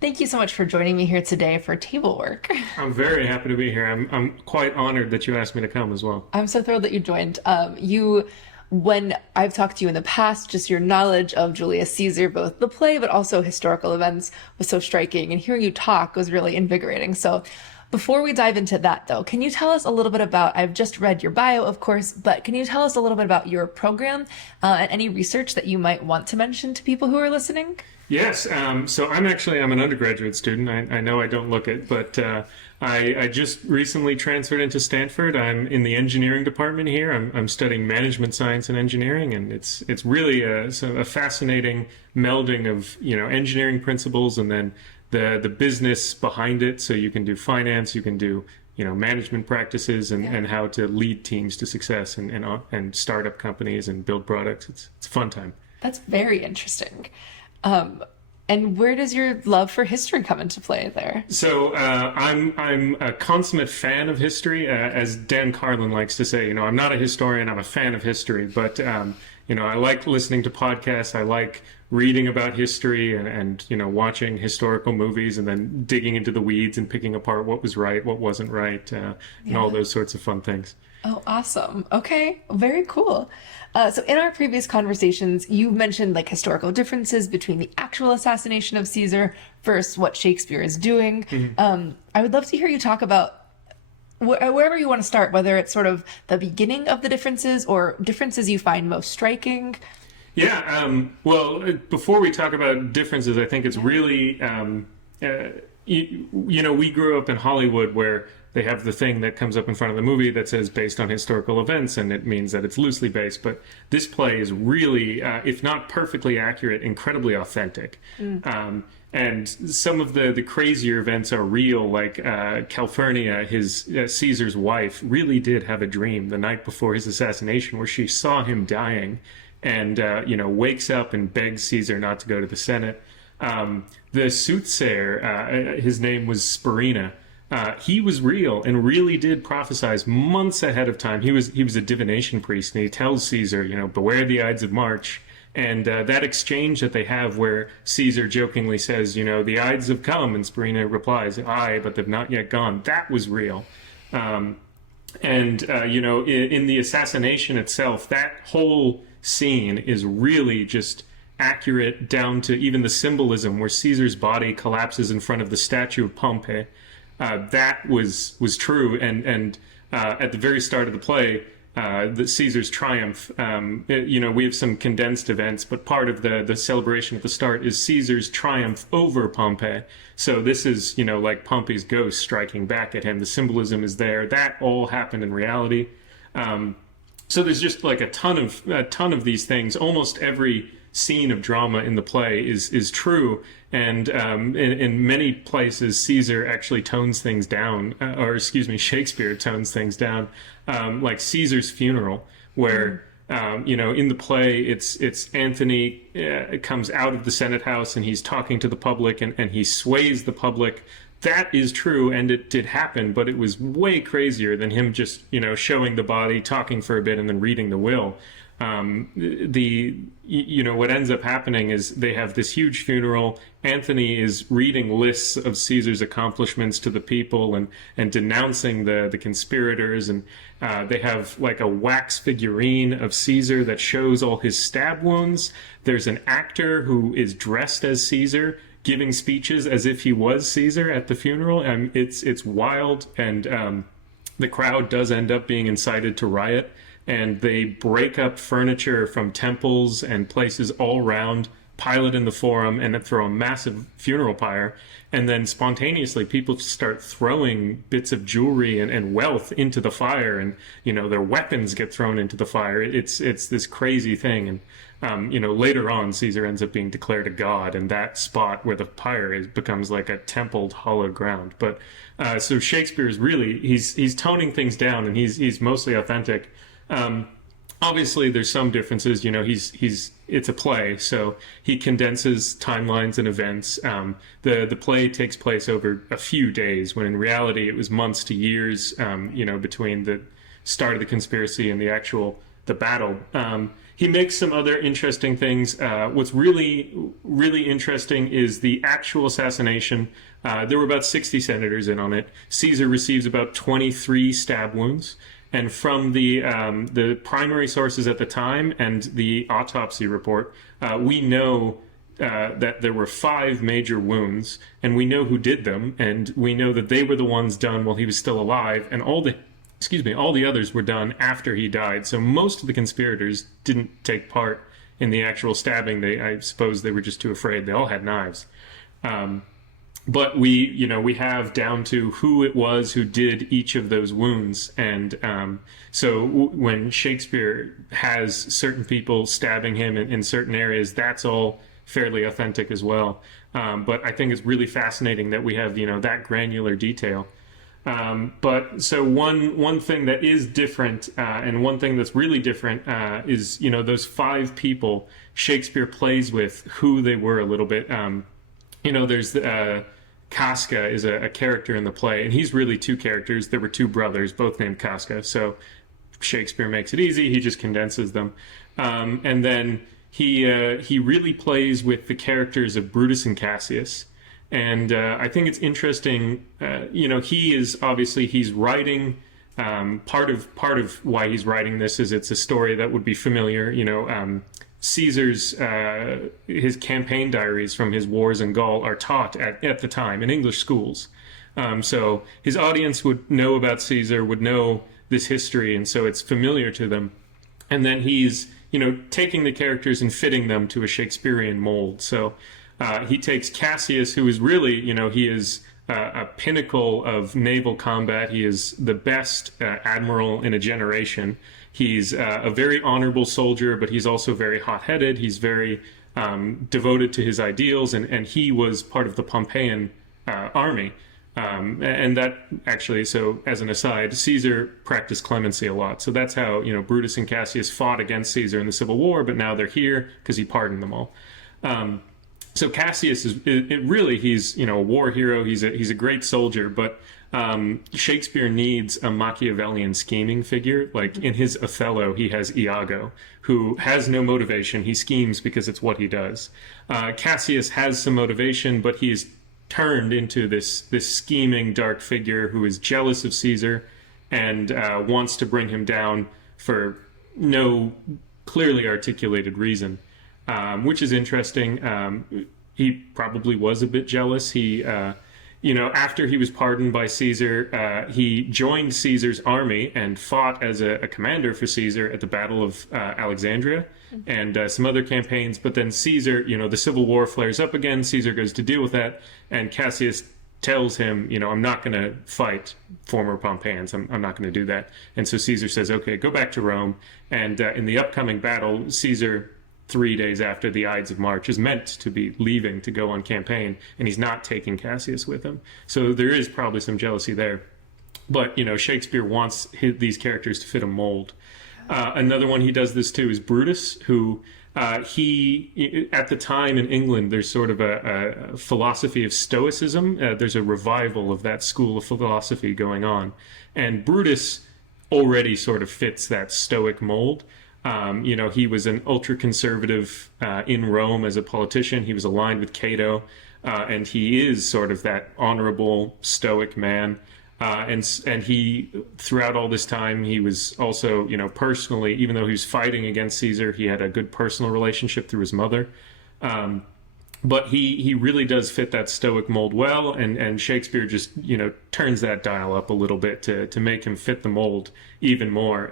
Thank you so much for joining me here today for TABLEWORK. I'm very happy to be here. I'm quite honored that you asked me to come as well. I'm so thrilled that you joined. When I've talked to you in the past, just your knowledge of Julius Caesar, both the play but also historical events, was so striking, and hearing you talk was really invigorating. So, before we dive into that, though, can you tell us a little bit about? I've just read your bio, of course, but can you tell us a little bit about your program and any research that you might want to mention to people who are listening? Yes, so I'm an undergraduate student. I know I don't look it, but I just recently transferred into Stanford. I'm in the engineering department here. I'm studying management science and engineering, and it's really a fascinating melding of engineering principles and then the business behind it. So you can do finance, you can do management practices and how to lead teams to success and startup companies and build products. It's a fun time. That's very interesting. And where does your love for history come into play there? So I'm a consummate fan of history, as Dan Carlin likes to say. I'm not a historian; I'm a fan of history. But I like listening to podcasts. I like reading about history and watching historical movies and then digging into the weeds and picking apart what was right, what wasn't right, and all those sorts of fun things. Oh, awesome. Okay, very cool. So in our previous conversations, you mentioned like historical differences between the actual assassination of Caesar versus what Shakespeare is doing. I would love to hear you talk about wherever you want to start, whether it's sort of the beginning of the differences or differences you find most striking. Yeah, well, before we talk about differences, I think it's really, we grew up in Hollywood where they have the thing that comes up in front of the movie that says based on historical events, and it means that it's loosely based. But this play is really, if not perfectly accurate, incredibly authentic. And some of the crazier events are real, like Calphurnia, Caesar's wife, really did have a dream the night before his assassination where she saw him dying and, wakes up and begs Caesar not to go to the Senate. The soothsayer, his name was Marina. He was real and really did prophesize months ahead of time. He was a divination priest, and he tells Caesar, beware the Ides of March. And that exchange that they have where Caesar jokingly says, the Ides have come, and Spurinna replies, aye, but they've not yet gone. That was real. In the assassination itself, that whole scene is really just accurate down to even the symbolism where Caesar's body collapses in front of the statue of Pompey. That was true, and at the very start of the play, the Caesar's triumph. We have some condensed events, but part of the celebration at the start is Caesar's triumph over Pompey. So this is like Pompey's ghost striking back at him. The symbolism is there. That all happened in reality. So there's just like a ton of these things. Almost every scene of drama in the play is true, and in many places Caesar actually tones things down, Shakespeare tones things down, like Caesar's funeral, where in the play it's Antony comes out of the Senate House and he's talking to the public and he sways the public. That is true, and it did happen, but it was way crazier than him just showing the body, talking for a bit, and then reading the will. What ends up happening is they have this huge funeral. Anthony is reading lists of Caesar's accomplishments to the people and denouncing the conspirators, and they have like a wax figurine of Caesar that shows all his stab wounds. There's an actor who is dressed as Caesar giving speeches as if he was Caesar at the funeral. It's wild, and the crowd does end up being incited to riot. And they break up furniture from temples and places all around, pile it in the forum, and then throw a massive funeral pyre. And then spontaneously, people start throwing bits of jewelry and wealth into the fire, and their weapons get thrown into the fire. It's this crazy thing. And later on, Caesar ends up being declared a god, and that spot where the pyre is becomes like a templed, hallowed ground. But so Shakespeare is really he's toning things down, and he's mostly authentic. Obviously, there's some differences. It's a play, so he condenses timelines and events. The play takes place over a few days, when in reality it was months to years. Between the start of the conspiracy and the battle. he makes some other interesting things. What's really, really interesting is the actual assassination. There were about 60 senators in on it. Caesar receives about 23 stab wounds. And from the primary sources at the time and the autopsy report, we know that there were 5 major wounds, and we know who did them, and we know that they were the ones done while he was still alive, and all the others were done after he died. So most of the conspirators didn't take part in the actual stabbing. I suppose they were just too afraid. They all had knives. But we have down to who it was who did each of those wounds. And so when Shakespeare has certain people stabbing him in certain areas, that's all fairly authentic as well. But I think it's really fascinating that we have, that granular detail. But so one thing that is different, and one thing that's really different, is, those 5 people Shakespeare plays with who they were a little bit. There's Casca is a character in the play, and he's really 2 characters. There were 2 brothers, both named Casca. So Shakespeare makes it easy. He just condenses them. And then he really plays with the characters of Brutus and Cassius. And I think it's interesting, he is obviously, he's writing, part of why he's writing this is it's a story that would be familiar, Caesar's, his campaign diaries from his wars in Gaul are taught at the time in English schools. So his audience would know about Caesar, would know this history, and so it's familiar to them. And then he's, taking the characters and fitting them to a Shakespearean mold. So he takes Cassius, who is really, he is a pinnacle of naval combat. He is the best admiral in a generation. He's a very honorable soldier, but he's also very hot-headed. He's very devoted to his ideals, and he was part of the Pompeian army. And that actually, so as an aside, Caesar practiced clemency a lot. So that's how, Brutus and Cassius fought against Caesar in the Civil War, but now they're here because he pardoned them all. So Cassius he's, a war hero. He's a great soldier, but Shakespeare needs a Machiavellian scheming figure. Like in his Othello, he has Iago, who has no motivation. He schemes because it's what he does. Cassius has some motivation, but he's turned into this scheming dark figure who is jealous of Caesar and wants to bring him down for no clearly articulated reason, which is interesting. He probably was a bit jealous. He after he was pardoned by Caesar, he joined Caesar's army and fought as a commander for Caesar at the Battle of Alexandria and some other campaigns. But then Caesar, the Civil War flares up again. Caesar goes to deal with that, and Cassius tells him, I'm not going to fight former Pompeians. I'm not going to do that. And so Caesar says, okay, go back to Rome. And in the upcoming battle, Caesar, 3 days after the Ides of March, is meant to be leaving to go on campaign, and he's not taking Cassius with him. So there is probably some jealousy there. But, Shakespeare wants these characters to fit a mold. Another one he does this too is Brutus, who he, at the time in England, there's sort of a philosophy of Stoicism. There's a revival of that school of philosophy going on. And Brutus already sort of fits that Stoic mold. He was an ultra-conservative in Rome as a politician. He was aligned with Cato, and he is sort of that honorable, stoic man. And he, throughout all this time, he was also, personally, even though he was fighting against Caesar, he had a good personal relationship through his mother. But he really does fit that Stoic mold well, and Shakespeare just, turns that dial up a little bit to make him fit the mold even more.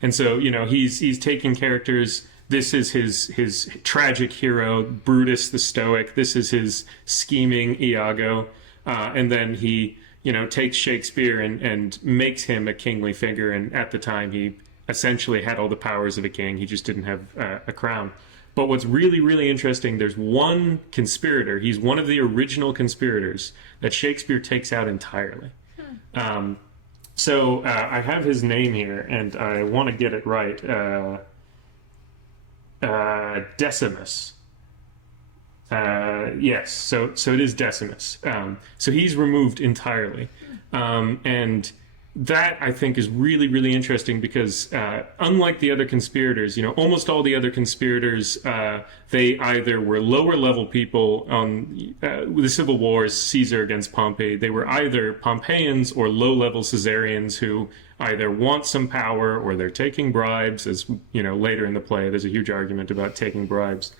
And so, he's taking characters. This is his tragic hero, Brutus the Stoic. This is his scheming Iago. And then he, takes Shakespeare and makes him a kingly figure. And at the time, he essentially had all the powers of a king. He just didn't have a crown. But what's really, really interesting, there's one conspirator. He's one of the original conspirators that Shakespeare takes out entirely. So I have his name here, and I want to get it right. Decimus. Yes, so it is Decimus. So he's removed entirely. And that I think is really, really interesting because unlike the other conspirators, almost all the other conspirators, they either were lower level people on the civil wars, Caesar against Pompey. They were either Pompeians or low level Caesarians who either want some power or they're taking bribes. As later in the play, there's a huge argument about taking bribes.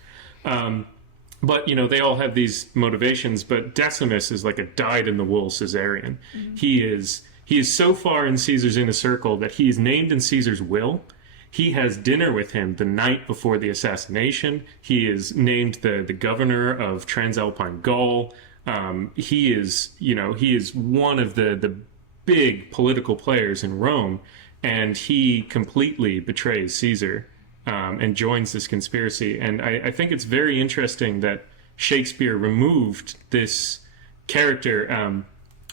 But, they all have these motivations. But Decimus is like a dyed-in-the-wool Caesarian. Mm-hmm. He is so far in Caesar's inner circle that he is named in Caesar's will. He has dinner with him the night before the assassination. He is named the governor of Transalpine Gaul. He is one of the big political players in Rome, and he completely betrays Caesar and joins this conspiracy. And I think it's very interesting that Shakespeare removed this character.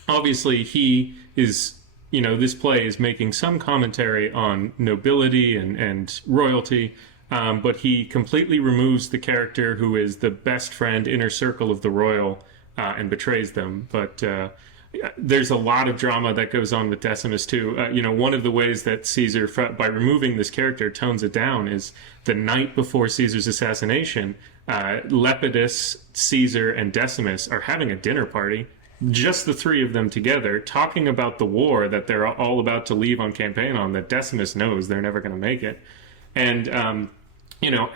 Obviously, he is, this play is making some commentary on nobility and royalty, but he completely removes the character who is the best friend, inner circle of the royal, and betrays them. But there's a lot of drama that goes on with Decimus too. One of the ways that Caesar, by removing this character, tones it down is the night before Caesar's assassination, Lepidus, Caesar, and Decimus are having a dinner party, just the three of them together, talking about the war that they're all about to leave on campaign on, that Decimus knows they're never going to make it. And,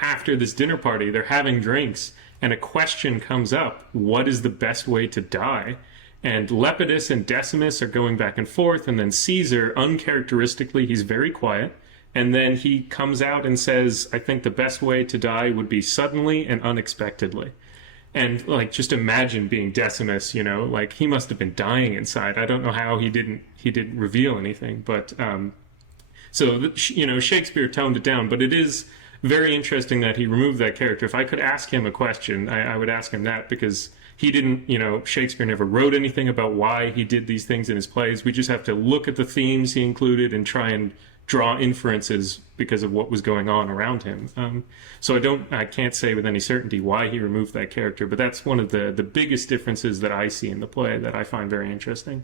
after this dinner party, they're having drinks, and a question comes up: what is the best way to die? And Lepidus and Decimus are going back and forth, and then Caesar, uncharacteristically, he's very quiet, and then he comes out and says, I think the best way to die would be suddenly and unexpectedly. And, just imagine being Decimus, he must have been dying inside. I don't know how he didn't reveal anything, but, Shakespeare toned it down, but it is very interesting that he removed that character. If I could ask him a question, I would ask him that, because he didn't, Shakespeare never wrote anything about why he did these things in his plays. We just have to look at the themes he included and try and draw inferences because of what was going on around him. So I can't say with any certainty why he removed that character, but that's one of the biggest differences that I see in the play that I find very interesting.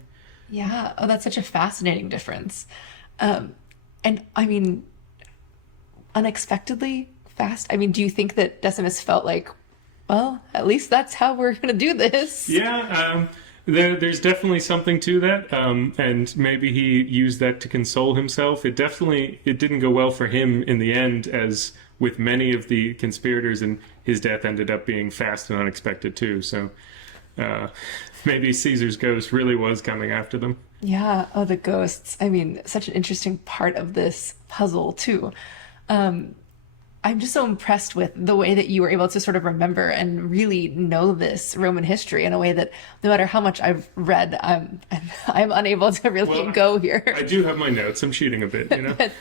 Yeah. Oh, that's such a fascinating difference. And I mean, unexpectedly fast. I mean, do you think that Decimus felt like, well, at least that's how we're going to do this? Yeah, there's definitely something to that, and maybe he used that to console himself. It didn't go well for him in the end, as with many of the conspirators, and his death ended up being fast and unexpected too. So maybe Caesar's ghost really was coming after them. Yeah. Oh, the ghosts. I mean, such an interesting part of this puzzle too. I'm just so impressed with the way that you were able to sort of remember and really know this Roman history in a way that no matter how much I've read, I'm unable to really go here. I do have my notes. I'm cheating a bit,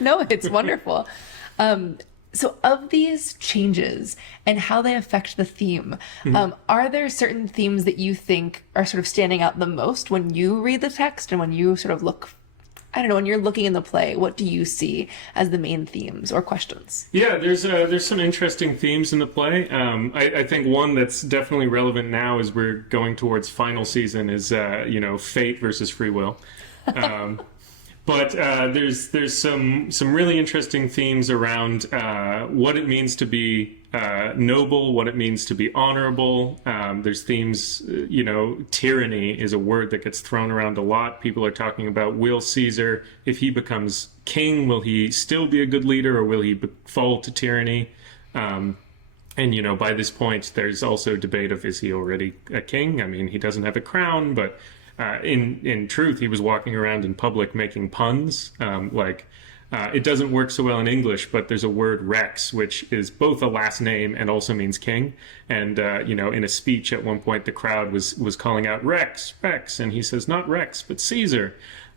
No, it's wonderful. So of these changes and how they affect the theme, are there certain themes that you think are sort of standing out the most when you read the text and when you sort of look, I don't know, when you're looking in the play, what do you see as the main themes or questions? Yeah, there's some interesting themes in the play. I think one that's definitely relevant now as we're going towards final season is, fate versus free will. But there's some really interesting themes around what it means to be noble, what it means to be honorable. There's themes, tyranny is a word that gets thrown around a lot. People are talking about, will Caesar, if he becomes king, will he still be a good leader or will he fall to tyranny? And, by this point, there's also debate of, is he already a king? I mean, he doesn't have a crown, but in truth, he was walking around in public making puns. It doesn't work so well in English, but there's a word Rex, which is both a last name and also means king. And, in a speech at one point, the crowd was calling out, Rex, Rex. And he says, not Rex, but Caesar.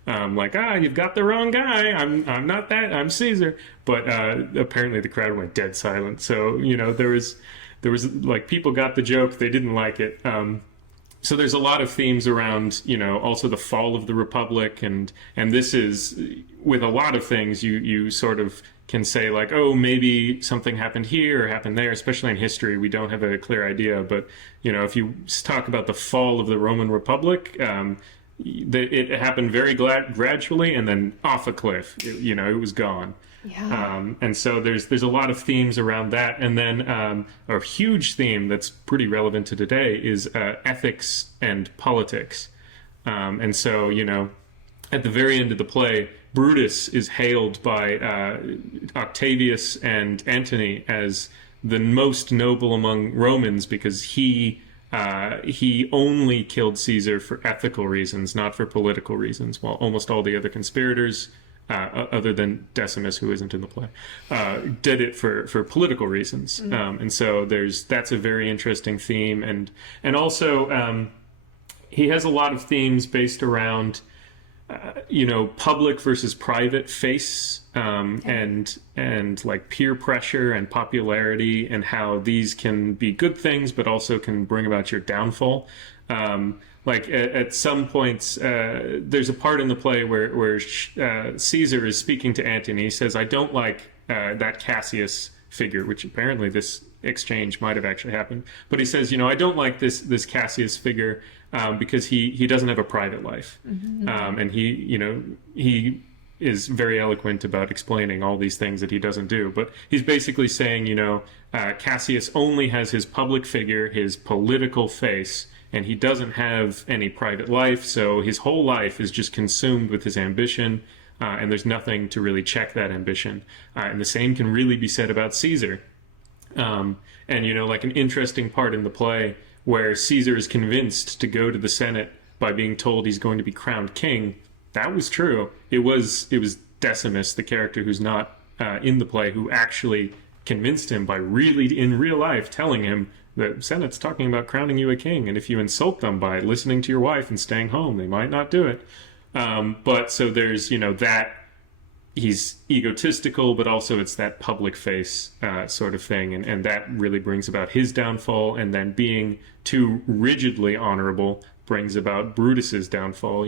You've got the wrong guy. I'm not that. I'm Caesar. But apparently the crowd went dead silent. So, there was people got the joke. They didn't like it. So there's a lot of themes around, also the fall of the Republic, and this is, with a lot of things, you sort of can say maybe something happened here or happened there, especially in history. We don't have a clear idea, but, if you talk about the fall of the Roman Republic, it happened very gradually, and then off a cliff. It was gone. Yeah. And so there's a lot of themes around that, and then a huge theme that's pretty relevant to today is ethics and politics. And so at the very end of the play, Brutus is hailed by Octavius and Antony as the most noble among Romans because he only killed Caesar for ethical reasons, not for political reasons, while almost all the other conspirators, other than Decimus, who isn't in the play, did it for political reasons. And so that's a very interesting theme. And also he has a lot of themes based around public versus private face, and like peer pressure and popularity, and how these can be good things, but also can bring about your downfall. At some points, there's a part in the play where Caesar is speaking to Antony. He says, "I don't like that Cassius figure," which apparently this exchange might have actually happened. But he says, I don't like this Cassius figure because he doesn't have a private life. And he is very eloquent about explaining all these things that he doesn't do. But he's basically saying, Cassius only has his public figure, his political face, and he doesn't have any private life. So his whole life is just consumed with his ambition, and there's nothing to really check that ambition. And the same can really be said about Caesar. Like an interesting part in the play where Caesar is convinced to go to the Senate by being told he's going to be crowned king. That was true. It was Decimus, the character who's not in the play, who actually convinced him by really, in real life, telling him the Senate's talking about crowning you a king, and if you insult them by listening to your wife and staying home, they might not do it. But so there's, that he's egotistical, but also it's that public face sort of thing, and that really brings about his downfall. And then being too rigidly honorable brings about Brutus's downfall.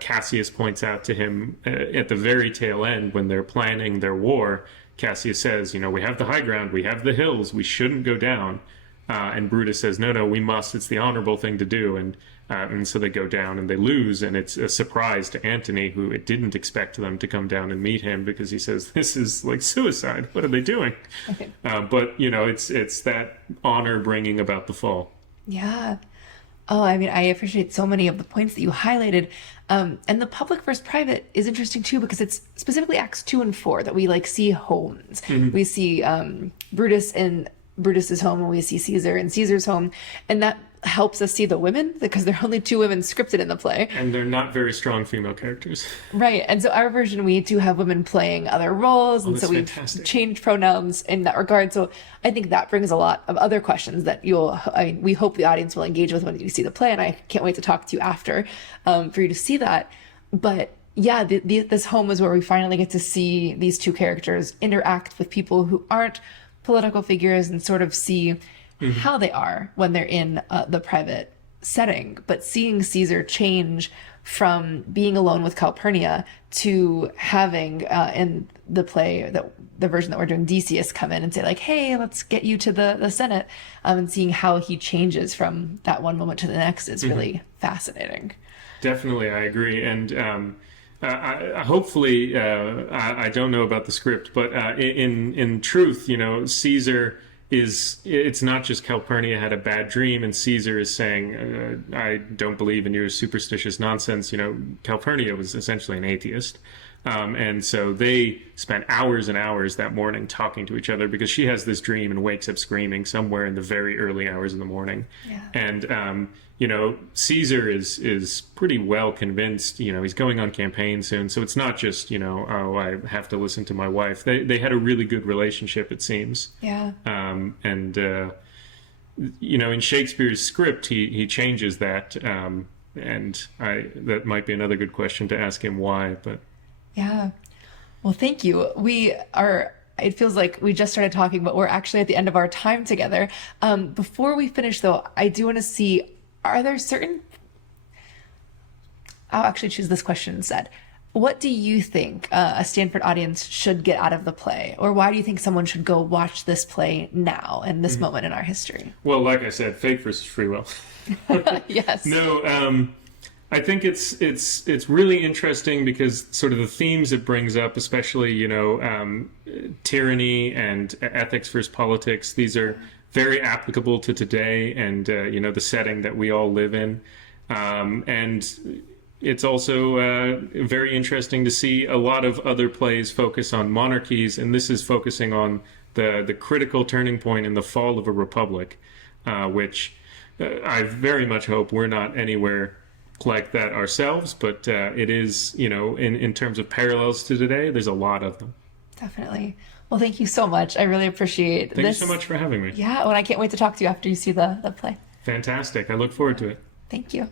Cassius points out to him at the very tail end when they're planning their war. Cassius says, we have the high ground, we have the hills, we shouldn't go down. And Brutus says, no, we must. It's the honorable thing to do. And so they go down and they lose. And it's a surprise to Antony, who it didn't expect them to come down and meet him, because he says, this is like suicide. What are they doing? Okay. But, it's that honor bringing about the fall. Yeah. Oh, I mean, I appreciate so many of the points that you highlighted. And the public versus private is interesting too, because it's specifically Acts 2 and 4 that we see homes. Mm-hmm. We see Brutus in Brutus's home, and we see Caesar in Caesar's home, and that helps us see the women, because there are only 2 women scripted in the play, and they're not very strong female characters, right? And so our version, we do have women playing other roles, and so we've changed pronouns in that regard. So I think that brings a lot of other questions that we hope the audience will engage with when you see the play, and I can't wait to talk to you after for you to see that. But yeah, this home is where we finally get to see these 2 characters interact with people who aren't political figures, and sort of see how they are when they're in the private setting. But seeing Caesar change from being alone with Calpurnia to having in the play, that the version that we're doing, Decius come in and say like, hey, let's get you to the Senate, and seeing how he changes from that one moment to the next is really fascinating. Definitely, I agree. And hopefully, I don't know about the script, but in truth, Caesar it's not just Calpurnia had a bad dream and Caesar is saying, I don't believe in your superstitious nonsense. Calpurnia was essentially an atheist. And so they spent hours and hours that morning talking to each other, because she has this dream and wakes up screaming somewhere in the very early hours of the morning. Yeah. And, Caesar is pretty well convinced, he's going on campaign soon. So it's not just, I have to listen to my wife. They had a really good relationship, it seems. Yeah. In Shakespeare's script, he changes that. And that might be another good question to ask him why, but. Yeah. Well, thank you. It feels like we just started talking, but we're actually at the end of our time together. Before we finish, though, I do want to see, are there certain... I'll actually choose this question instead. What do you think a Stanford audience should get out of the play? Or why do you think someone should go watch this play now, in this moment in our history? Well, like I said, fate versus free will. Yes. No, I think it's really interesting because sort of the themes it brings up, especially tyranny and ethics versus politics. These are very applicable to today and the setting that we all live in, and it's also very interesting to see a lot of other plays focus on monarchies, and this is focusing on the critical turning point in the fall of a republic, which I very much hope we're not anywhere like that ourselves, but it is, in terms of parallels to today, there's a lot of them. Definitely. Well, thank you so much. I really appreciate Thank this. you so much for having me. Yeah, and I can't wait to talk to you after you see the play. Fantastic. I look forward to it. Thank you.